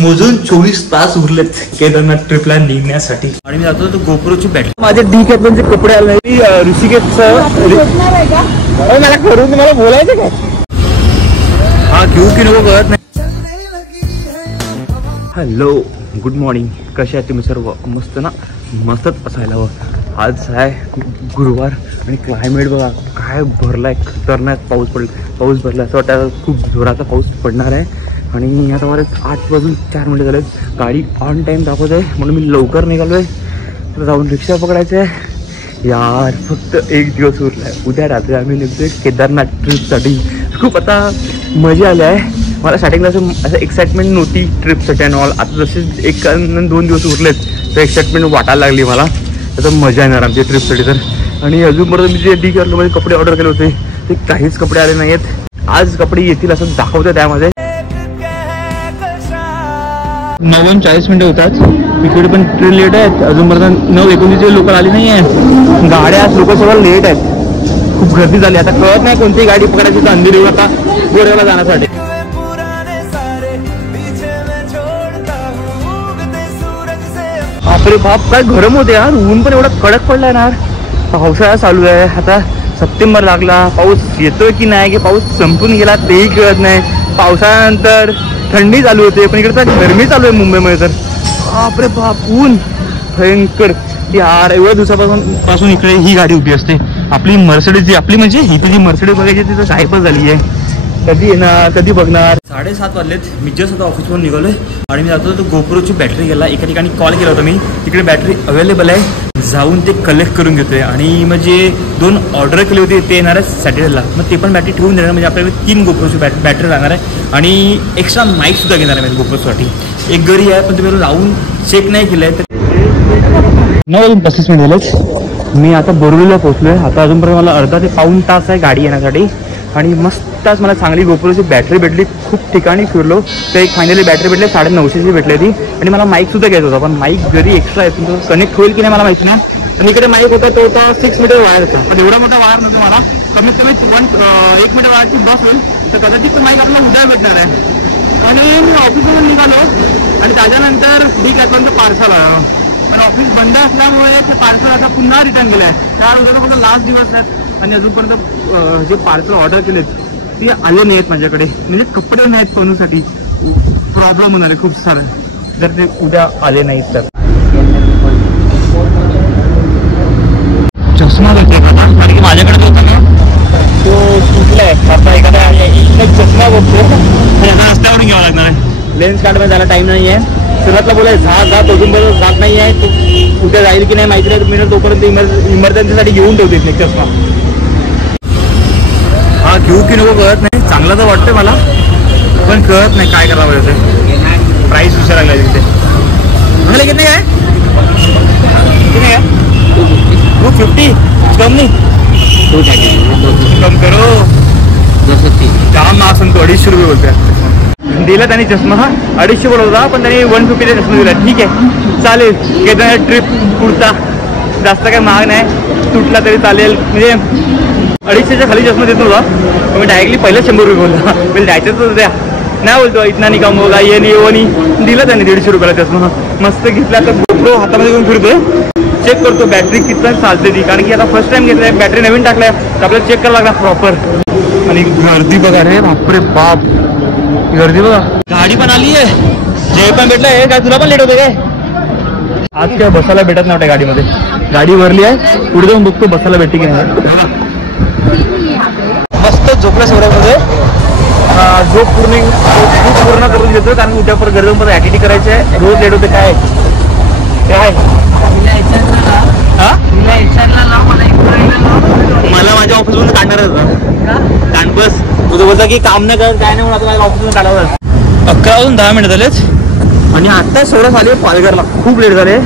मोजून 24 तास उरलेत केदारनाथ ट्रिपला निघण्यासाठी आणि मी जातो तो गोप्रोची बॅटरी माझे डीकॅथलॉनचे कपडे आले नाही ऋषिकेशचं मला करून मला बोलायचं काय हा घेऊ की नको कळत नाही। हॅलो गुड मॉर्निंग कसे आहात तुम्ही सर्व मस्त ना मस्तच असायला हवं। आज आहे गुरुवार आणि क्लायमेट बघा काय भरलाय खतरनाक पाऊस भरला असं वाटतं खूप जोराचा पाऊस पडणार आहे आणि आता मला 8 वाजून 4 मिनिटं झाले गाडी ऑन टाइम दाखवत आहे म्हणून मी लवकर निघालोय जाऊन रिक्षा पकडायचं आहे यार। फक्त एक दिवस उरलाय उद्या रात्री आम्ही निघतोय केदारनाथ ट्रिपसाठी। खूप आता मजा आली आहे मला स्टार्टिंगला असं एक्साइटमेंट नव्हती ट्रिपसाठी आणि ऑल आता जसे 1-2 दिवस उरलेत तर एक्साइटमेंट वाटायला लागली मला आता मजा येणार आमच्या ट्रिपसाठी तर। आणि अजूनपर्यंत मी जे डीकॅथलॉनमध्ये कपडे ऑर्डर केले होते ते काहीच कपडे आले नाही आहेत आज कपडे येतील असं दाखवतं त्यामध्ये 9:40 होतात इकडे पण ट्रेन लेट आहेत अजूनपर्यंत 9:19 लोकल आली नाही आहे गाड्या लोक सगळं लेट आहेत खूप गर्दी झाली आता कळत नाही कोणती गाडी पकडायची तर अंधेरीवर का गोरेगावला जाण्यासाठी। बापरे बाप काय गरम होते यार ऊन पण एवढा कडक पडलाय ना पावसाळा चालू आहे आता सप्टेंबर लागला पाऊस येतोय की नाही की पाऊस संपून गेला तेही कळत नाही पावसाळ्यानंतर थंडी चालू होते पण इकडे तर गरमी चालू आहे मुंबईमध्ये तर बापरे बाप ऊन भयंकर यार एवढ्या दिवसापासून इकडे ही गाडी उभी असते आपली मर्सिडीज जी आपली म्हणजे इथे जी मर्सिडीज बघायची तिथं सायपच झाली आहे कधी येणार कधी बघणार। 7:30 वाजलेत मी जस्ट आता ऑफिसवरून निघालोय आणि मी जातो तो गोप्रोची बॅटरी गेला एका ठिकाणी कॉल केला होता मी तिकडे बॅटरी अवेलेबल आहे जाऊन ते कलेक्ट करून घेतोय आणि म्हणजे 2 ऑर्डर केले होते ते येणार आहे सॅटर्डेला मग ते पण बॅटरी ठेवून देणार म्हणजे आपल्याला 3 गोप्रोची बॅटरी लागणार आहे आणि एक्स्ट्रा माईक सुद्धा घेणार आहे गोप्रोसाठी एक घरी आहे पण तुम्ही लावून चेक नाही केलंय तर 9:35 झालेच मी आता बोरिवलीला पोहोचलोय आता अजूनपर्यंत मला अर्धा ते पाऊण तास आहे गाडी येण्यासाठी आणि मस्तच मला चांगली गोप्रोची बॅटरी भेटली खूप ठिकाणी फिरलो तर एक फायनली बॅटरी भेटली 950ची भेटली ती आणि मला माईक सुद्धा घ्यायचा होता पण माईक घरी एक्स्ट्रा आहे तुमचं कनेक्ट होईल की नाही मला माहिती नाही आणि इकडे माईक होता तो होता 6 मीटर वायर होता पण एवढा मोठा वायर नव्हता मला कमीत कमी 1 मीटर वायरची बस होईल तर कदाचित तो माईक आपल्याला उद्या भेटणार आहे। आणि मी ऑफिसमधून निघालो आणि त्याच्यानंतर डीकॅथलॉनचं पार्सल आलं पण ऑफिस बंद असल्यामुळे ते पार्सल आता पुन्हा रिटर्न केलं आहे त्यानंतर फक्त लास्ट दिवस आहेत आणि अजूनपर्यंत जे पार्सल ऑर्डर केलेत ते आले नाही आहेत माझ्याकडे म्हणजे कपडे नाहीत पहनूसाठी प्रॉब्लेम होणार आहे खूप सारं जर ते उद्या आले नाहीत तर। चष्मा बघते कारण की माझ्याकडे होता ना तो तुटलाय आता एखादा चष्मा बघतो आणि आता रस्त्यावरून घ्यावा लागणार आहे लेन्स काढण्यात त्याला टाईम नाही आहे सुरुवातला बोलाय जात अजूनपर्यंत जात नाही आहे तो उद्या जाईल की नाही माहिती नाही मी तोपर्यंत इमर्जन्सीसाठी घेऊन ठेवते एक चष्मा हा घेऊ की नको कळत नाही चांगला तर वाटतंय मला पण कळत नाही काय करावं याचं प्राईस विचार लागला तिथे मला किती काय किती काय 250 कम नाही कम करो जाम महाग सांगतो 250 रुपये बोलतोय दिला त्यांनी चष्मा हा 250 बोलत होता पण त्यांनी 150चा चष्मा दिला ठीक आहे चालेल केदारनाथ ट्रिप पुरता जास्त काय महाग नाही तुटला तरी चालेल म्हणजे 250च्या खाली चष्मा देत होता मी डायरेक्टली पहिलं 100 रुपये बोलला म्हणजे द्यायचंच होतं द्या नाही बोलतो इतना नाही कम होगा ये नाही वो नाही दिला त्याने 150 रुपयाला चष्मा मस्त घेतला तर गोप्रो हातामध्ये घेऊन फिरतोय चेक करतो बॅटरी किती चालते ती कारण की आता फर्स्ट टाइम घेतलाय बॅटरी नवीन टाकलाय तर आपल्याला चेक करायला लागला प्रॉपर आणि गर्दी बघा रे बापरे बाप गर्दी बघा गाडी पण आली आहे जे पण भेटलंय काय तुला पण लेट होते काय आज काय बसायला भेटत नव्हत्या गाडीमध्ये गाडी भरली आहे पुढे जाऊन बघतो बसायला भेटते की नाही मस्त झोपल्या सोऱ्यामध्ये झोप पूर्ण करून घेतो कारण उद्या परत गर्दीमध्ये ऍक्टिव्हिटी करायची आहे रोज लेट होते काय काय मला माझ्या ऑफिसमधून काढणारच होतं कारण बस तुझं बोलता की काम नाही करत काय नाही म्हणून आता माझ्या ऑफिसमधून काढावं 11 वाजून 10 मिनिट झालेच आणि आता सोडत आले पालघरला खूप लेट झाले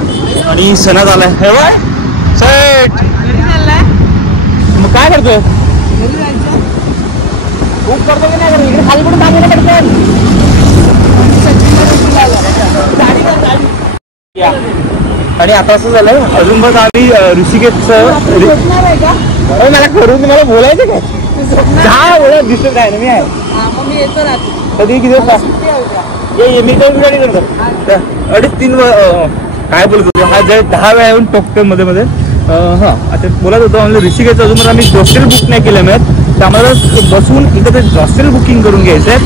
आणि सणात आलाय हे बाय सेट मग काय करतोय खूप करतो की नाही इकडे खाली कुठे काम करतात आणि आता असं झालंय अजून बस आम्ही ऋषिकेशचं मला करून मला बोलायचं काय बोला दिसत आहे ना मी आहे कधी किती मी काय अडीच 3 काय बोलत होतो हा जर 10 वेळा येऊन टोकतो मध्ये मध्ये. हां आता बोलत होतो म्हणजे ऋषिकेशचं अजून आम्ही हॉस्टेल बुक नाही केलं मिळत, तर आम्हाला बसून एकदा ते हॉस्टेल बुकिंग करून घ्यायचं आहे.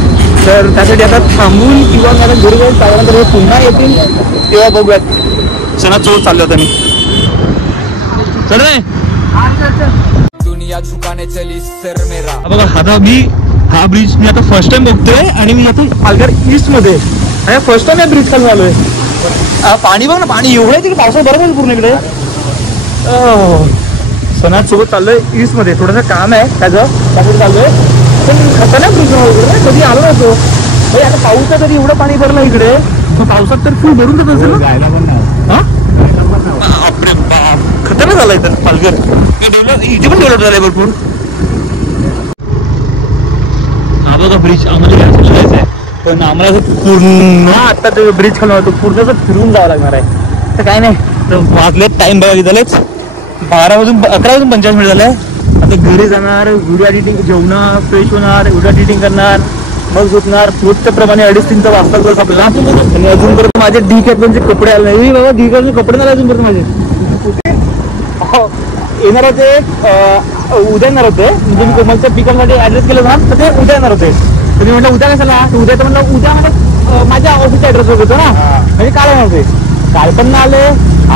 तर त्यासाठी आता थांबून किंवा मला घरी जाऊन त्यानंतर हे पुन्हा येतील तेव्हा बघूयात. चला चोर चाललो आता मी. चल रे बघा आता मी हा ब्रिज मी आता फर्स्ट टाइम बघतोय आणि मी आता पालघर ईस्ट मध्ये आणि फर्स्ट टाइम या ब्रिज खाली आलोय. पाणी बघ ना, पाणी एवढं आहे तिकडे, पावसाळा बरोबर पूर्ण इकडे. सनात सोबत चाललोय ईस्ट मध्ये, थोडंसं काम आहे त्यासाठी चाललोय. पण खतरनाक ब्रिज कधी आलो नव्हतो भाई. आता पाऊस आहे तरी एवढं पाणी भरलं इकडे, पावसात तर फुल भरून जात असेल ना. बापरे बाप, खतरनाक झालाय तर पालघर. इथे पण डेव्हलप झालंय भरपूर. हा बघा ब्रिज आम्हाला जायचं आहे, पण आम्हाला पूर्ण आता ते ब्रिज खालून होतो पूर्ण फिरून जावं लागणार आहे. तर काय नाही, तर वाजले टाइम बघा झालेच 11 वाजून 45 मिनिट झाले. आता घरी जाणार, व्हिडिओ एडिटिंग, जेवणार, फ्रेश होणार, व्हिडिओ एडिटिंग करणार, मग झोपणार. रोजच्याप्रमाणे 2:30 वाजता बस आपल्याला. आणि अजूनपर्यंत माझे डीकॅथलॉनचे कपडे आले नाही बाबा. डीकॅथलॉनचे कपडे नाही अजूनपर्यंत माझे. येणार होते उद्या येणार होते, म्हणजे मी कोमलच्या पिकअपसाठी ऍड्रेस केलं ना, तर ते उद्या येणार होते. तर मी म्हटलं उद्या कशाला, उद्या तर म्हटलं उद्या म्हणजे माझ्या ऑफिसचा ऍड्रेस होतो ना, म्हणजे काल येणार होते. काल पण ना आले,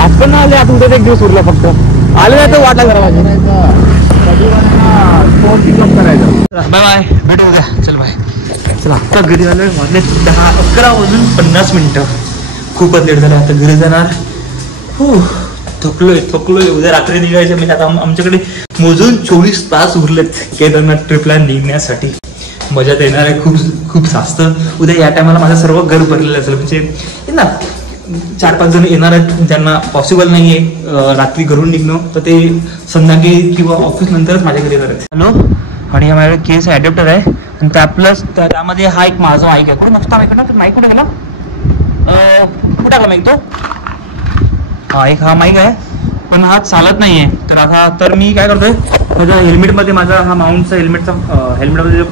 आज पण ना आले, आता उद्या एक दिवस उरला फक्त. आले नाही तर वाट लागणार माझी. बाय बाय, भेटू उद्या. चल बाय. चला आता घरी आलोय, वाजले 11 वाजून 50 मिनिटं. खूपच लेट झालं, आता घरी जाणार. हो थकलोय. उद्या रात्री निघायचं, म्हणजे आता आमच्याकडे मोजून 24 तास उरलेत केदारनाथ ट्रिपला निघण्यासाठी. मजात येणार आहे खूप जास्त. उद्या या टायमाला माझं सर्व घर भरलेलं असेल, म्हणजे ना 4-5 जण येणार आहेत, त्यांना पॉसिबल नाहीये रात्री घरून निघणं, तर ते संध्याकाळी किंवा ऑफिस नंतरच माझ्या घरी येणार आहेत. हॅलो, आणि हा माझ्याकडे केस ॲडॅप्टर आहे, आणि त्या प्लस त्यामध्ये हा एक माझा माईक आहे. कुठे नसता माईक कुठे गेला, कुठे आला माईक तो. हा माईक आहे, पण हा चालत नाहीये. तर आता तर मी काय करतोय, माझ्या हेल्मेटमध्ये माझा हा माउंटचा हेल्मेटमध्ये जो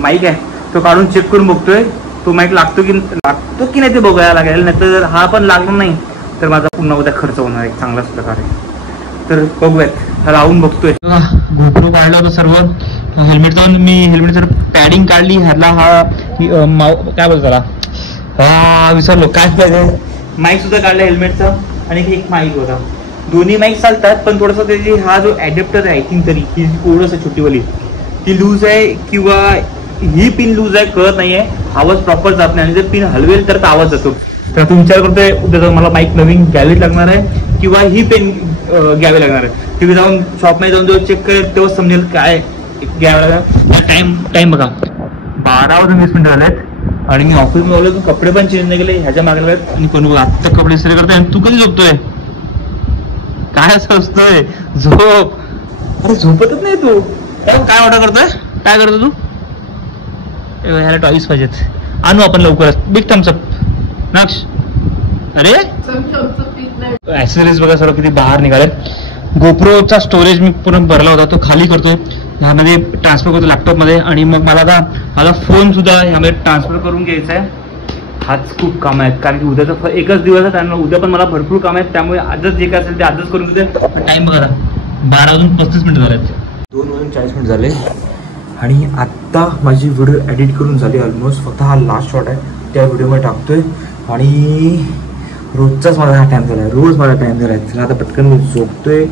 माईक आहे तो काढून चेक करून बघतोय, तो माईक लागतो की नाही ते बघायला लागेल. नाही तर हा पण लागणार नाही तर माझा पुन्हा उद्या खर्च होणार एक चांगलाच प्रकारे. तर बघूयात, लावून बघतोय. गोप्रो काढला होता सर्व हेल्मेटचा, मी हेल्मेटचं पॅडिंग काढली. ह्याला हा काय बोलतो त्याला, विसरलो काय पाहिजे. माईक सुद्धा काढला हेल्मेटचा, आणि एक माईक होता. दोन्ही माईक चालतात, पण थोडासा त्याची हा जो ॲडॅप्टर आहे, आय थिंक तरी ही थोडंसं छोटीवाली ती लूज आहे, किंवा ही पिन लूज आहे कळत नाहीये. आवाज प्रॉपर जात नाही, आणि जर पिन हलवेल तर आवाज जातो. तर आता विचार करतोय उद्या मला माईक नवीन घ्यावी लागणार आहे, किंवा ही पेन घ्यावी लागणार आहे. तिथे जाऊन शॉपमध्ये जाऊन जेव्हा चेक करेल तेव्हा समजेल काय घ्यावं लागणार. टाइम बघा 12 वाजून 20 मिनिटं झालेत, आणि मी ऑफिसमध्ये बोललो कपडे पण चेंज नाही केले, ह्याच्या मागे लागत. आणि कोण बघा आत्ता कपडे इस्त्री करतोय, आणि तू कधी झोपतोय, काय असं असतंय झोप. अरे झोपतच नाही तू. काय ऑर्डर करतोय, काय करतो तू. ह्याला टॉईस पाहिजेत, आणू आपण लवकरच. बिग थम्सअप नक्ष. अरे ऍक्सेसरीज बघा सर्व किती बाहेर निघाले. गोप्रोचा स्टोरेज मी पूर्ण भरला होता, तो खाली करतोय, ह्यामध्ये ट्रान्सफर करतो लॅपटॉपमध्ये. आणि मग मला आता माझा फोन सुद्धा ह्यामध्ये ट्रान्सफर करून घ्यायचा आहे. हाच खूप काम आहेत, कारण की उद्याचा एकच दिवस आहे, त्यामुळे उद्या पण मला भरपूर काम आहेत. त्यामुळे आजच जे काय असेल ते आजच करून घेते. टाइम बघा 12 वाजून 35 मिनिटं झालेत, 2 वाजून 40 मिनिट झाले. आणि आत्ता माझी व्हिडिओ एडिट करून झाली ऑलमोस्ट. फक्त हा लास्ट शॉट आहे, त्या व्हिडिओमध्ये टाकतोय. आणि रोजचाच मला हा टाइम झाला आहे, रोज मला टाइम झाला आहे. आता पटकन मी झोपतोय.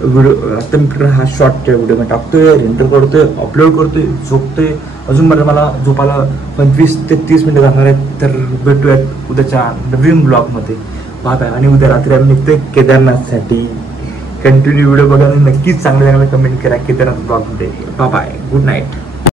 व्हिडिओ आता मी पटकन हा शॉट त्या व्हिडिओमध्ये टाकतोय, रेंडर करतोय, अपलोड करतोय, झोपतोय. अजून मला झोपायला 25 ते 30 मिनिटं जाणार आहेत. तर भेटूयात उद्याच्या नवीन ब्लॉगमध्ये. बाय. आणि उद्या रात्री आम्ही निघतोय केदारनाथसाठी. कंटिन्यू व्हिडिओ बघा आणि नक्कीच चांगल्या कमेंट करा केदारनाथ ब्लॉगमध्ये. Bye, good night.